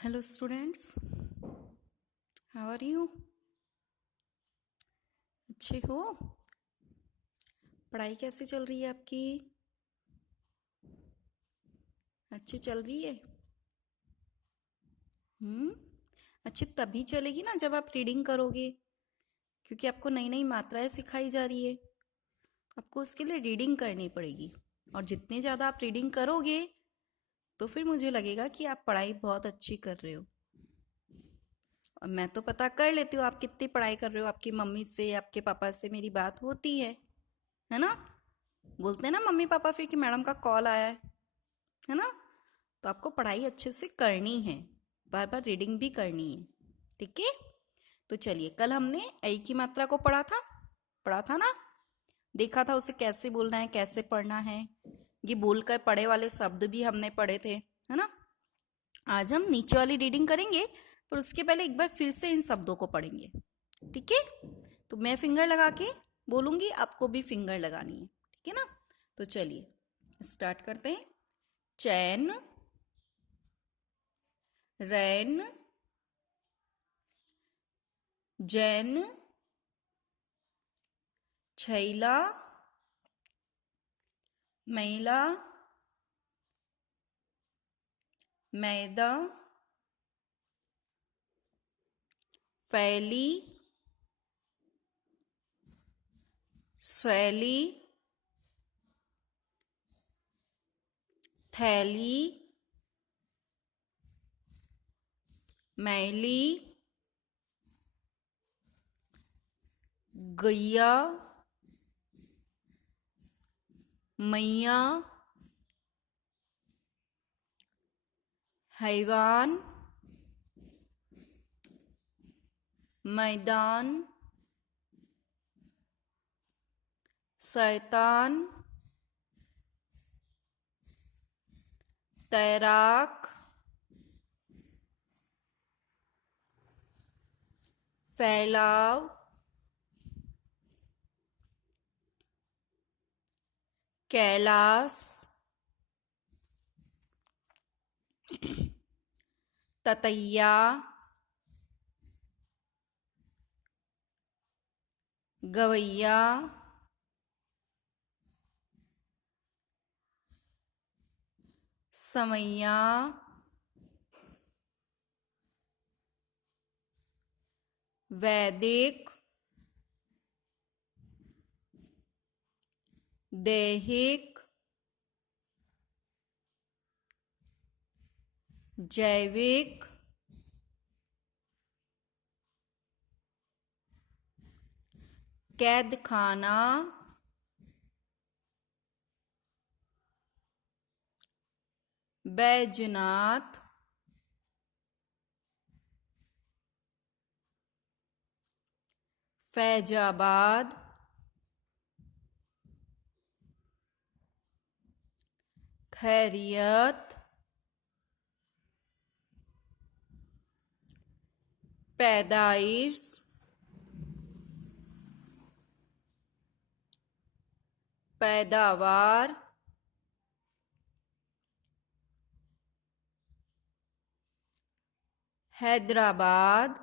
Hello students, how are you? अच्छे हो? पढ़ाई कैसी चल रही है आपकी? अच्छी चल रही है? हम्म। अच्छी तभी चलेगी ना जब आप रीडिंग करोगे, क्योंकि आपको नई नई मात्राएं सिखाई जा रही है। आपको उसके लिए रीडिंग करनी पड़ेगी, और जितनी ज़्यादा आप रीडिंग करोगे तो फिर मुझे लगेगा कि आप पढ़ाई बहुत अच्छी कर रहे हो। और मैं तो पता कर लेती हूँ आप कितनी पढ़ाई कर रहे हो। आपकी मम्मी से, आपके पापा से मेरी बात होती है ना? बोलते हैं ना मम्मी पापा फिर कि मैडम का कॉल आया है ना? तो आपको पढ़ाई अच्छे से करनी है, बार बार रीडिंग भी करनी है। ठीक है? तो चलिए, कल हमने ऐ की मात्रा को पढ़ा था ना? देखा था उसे कैसे बोलना है, कैसे पढ़ना है। ये बोलकर पढ़े वाले शब्द भी हमने पढ़े थे, है ना? आज हम नीचे वाली रीडिंग करेंगे, पर उसके पहले एक बार फिर से इन शब्दों को पढ़ेंगे। ठीक है? तो मैं फिंगर लगा के बोलूंगी, आपको भी फिंगर लगानी है। ठीक है ना? तो चलिए स्टार्ट करते हैं। चैन, रैन, जैन, छैला, मैला, मैदा, फैली, शैली, थैली, मैली, गैया, मैया, हैवान, मैदान, शैतान, तैराक, फैलाव, कैलाश, ततैया, गवैया, समैया, वैदिक, दैहिक, जैविक, कैद खाना, बैजनाथ, फैजाबाद, खैरियत, पैदाइश, पैदावार, हैदराबाद,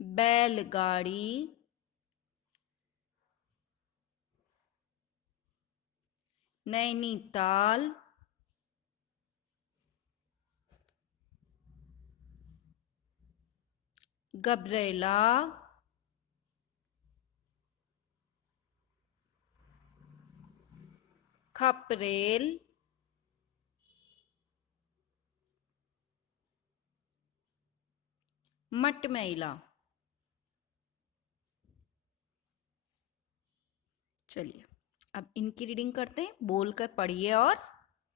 बैलगाड़ी, नैनीताल, गबरेला, खपरेल, मटमैला। चलिए अब इनकी रीडिंग करते हैं। बोलकर पढ़िए और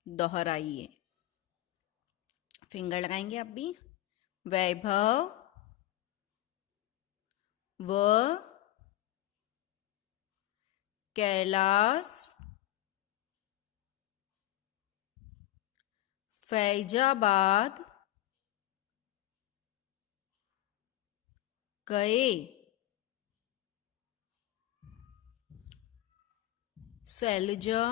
दोहराइए। फिंगर लगाएंगे आप भी। वैभव, व, कैलाश, फैजाबाद, गए, शैलजा,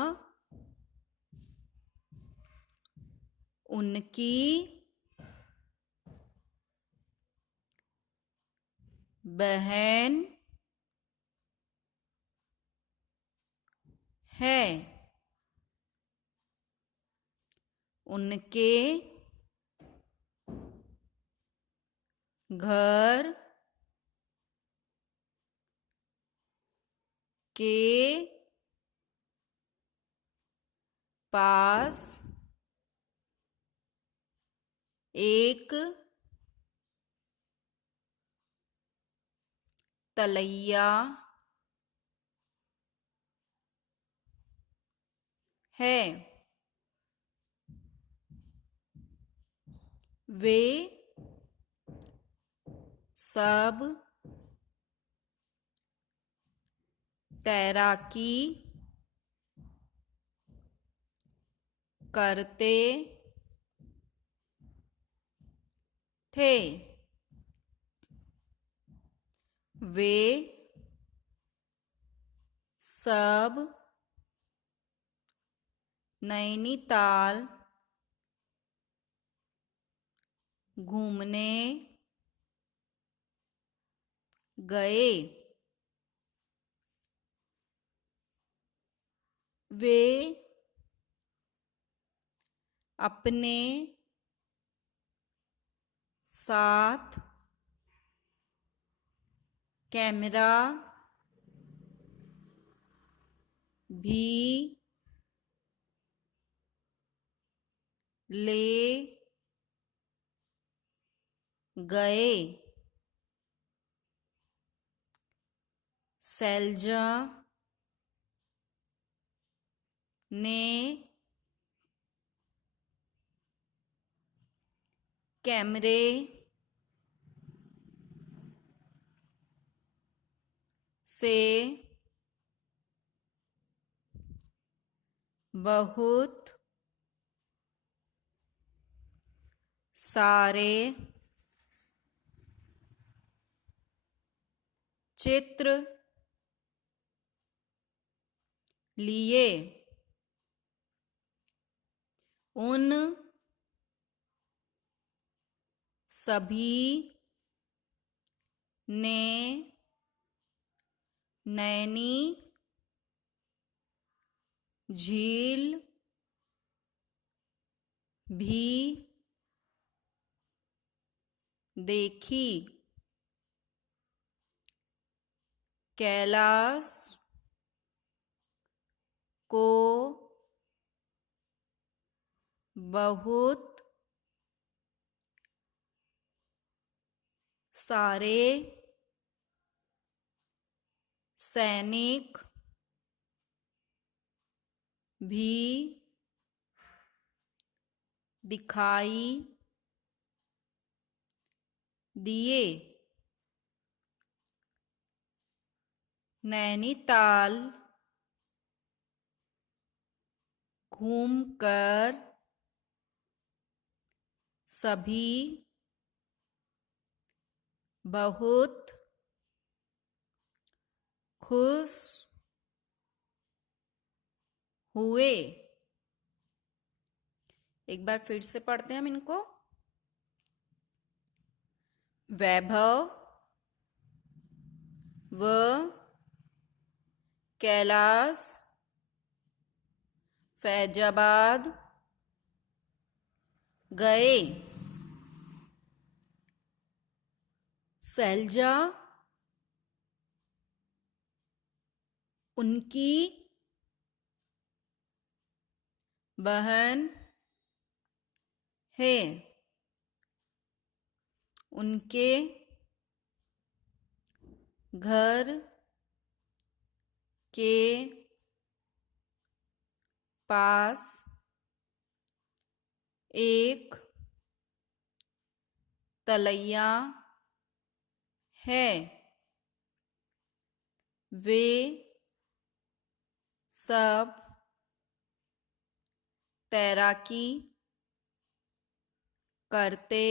उनकी बहन है। उनके घर के पास एक तलैया है। वे सब तैराकी करते थे। वे सब नैनीताल घूमने गए। वे अपने साथ कैमरा भी ले गए। शैलजा ने कैमरे से बहुत सारे चित्र लिए। उन सभी ने नैनी झील भी देखी। कैलाश को बहुत सारे सैनिक भी दिखाई दिए। नैनीताल घूमकर सभी बहुत खुश हुए। एक बार फिर से पढ़ते हैं हम इनको। वैभव व कैलाश फैजाबाद गए। शैलजा उनकी बहन है। उनके घर के पास एक तलैया है। वे सब तैराकी करते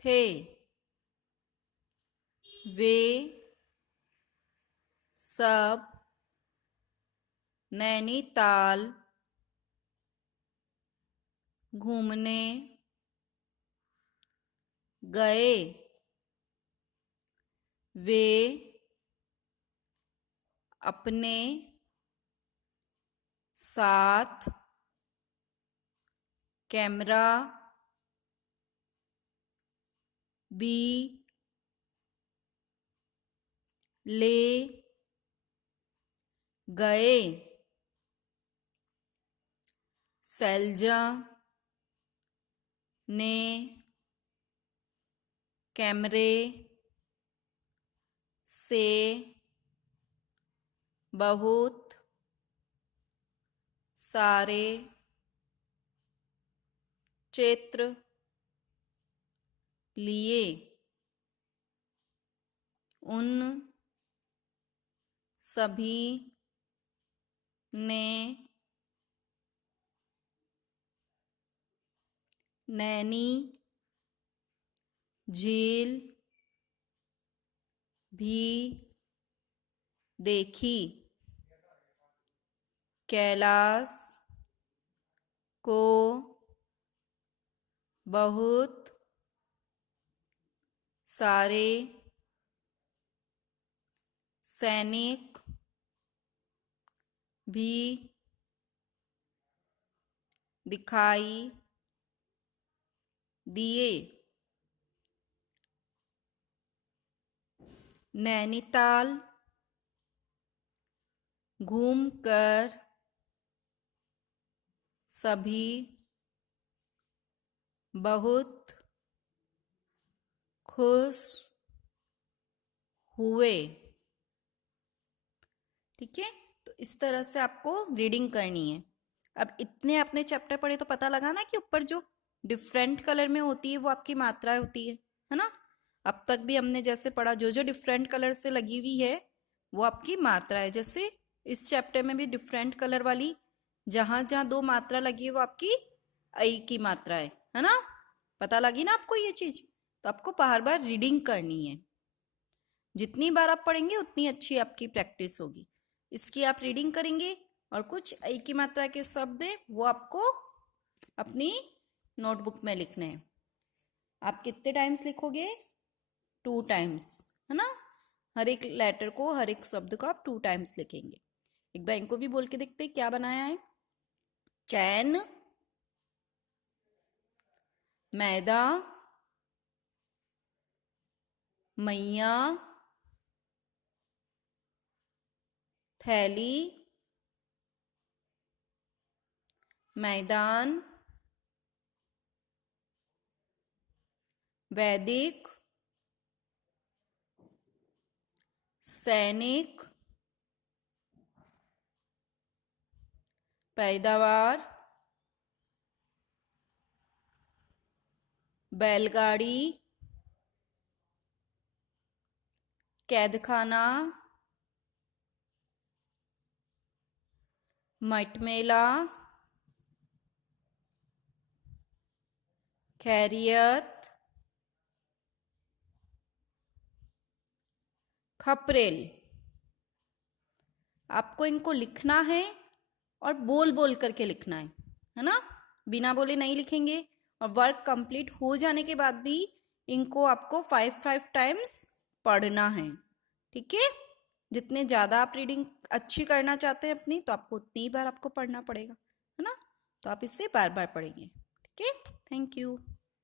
थे। वे सब नैनीताल घूमने गए, वे अपने साथ कैमरा भी ले गए। शैलजा ने कैमरे से बहुत सारे चित्र लिए। उन सभी ने नैनी झील भी देखी। कैलाश को बहुत सारे सैनिक भी दिखाई दिए। नैनीताल घूमकर सभी बहुत खुश हुए। ठीक है, तो इस तरह से आपको रीडिंग करनी है। अब इतने आपने चैप्टर पढ़े तो पता लगा ना कि ऊपर जो डिफरेंट कलर में होती है वो आपकी मात्रा होती है ना। अब तक भी हमने जैसे पढ़ा, जो जो डिफरेंट कलर से लगी हुई है वो आपकी मात्रा है। जैसे इस चैप्टर में भी डिफरेंट कलर वाली जहां जहां 2 मात्रा लगी है वो आपकी आई की मात्रा है ना। पता लगी ना आपको ये चीज। तो आपको बार बार रीडिंग करनी है। जितनी बार आप पढ़ेंगे उतनी अच्छी आपकी प्रैक्टिस होगी। इसकी आप रीडिंग करेंगे और कुछ आई की मात्रा के शब्द हैं वो आपको अपनी नोटबुक में लिखने हैं। आप कितने टाइम्स लिखोगे? 2 टाइम्स, है ना। हर एक लेटर को, हर एक शब्द को आप 2 टाइम्स लिखेंगे। एक बार इनको भी बोल के देखते हैं क्या बनाया है। चैन, मैदा, मैया, थैली, मैदान, वैदिक, सैनिक, पैदावार, बैलगाड़ी, कैदखाना, मटमेला, खैरियत, खपरेल। आपको इनको लिखना है और बोल बोल करके लिखना है ना। बिना बोले नहीं लिखेंगे। और वर्क कंप्लीट हो जाने के बाद भी इनको आपको 5 टाइम्स पढ़ना है। ठीक है, जितने ज़्यादा आप रीडिंग अच्छी करना चाहते हैं अपनी, तो आपको उतनी बार आपको पढ़ना पड़ेगा, है ना। तो आप इससे बार बार पढ़ेंगे। ठीक है, थैंक यू।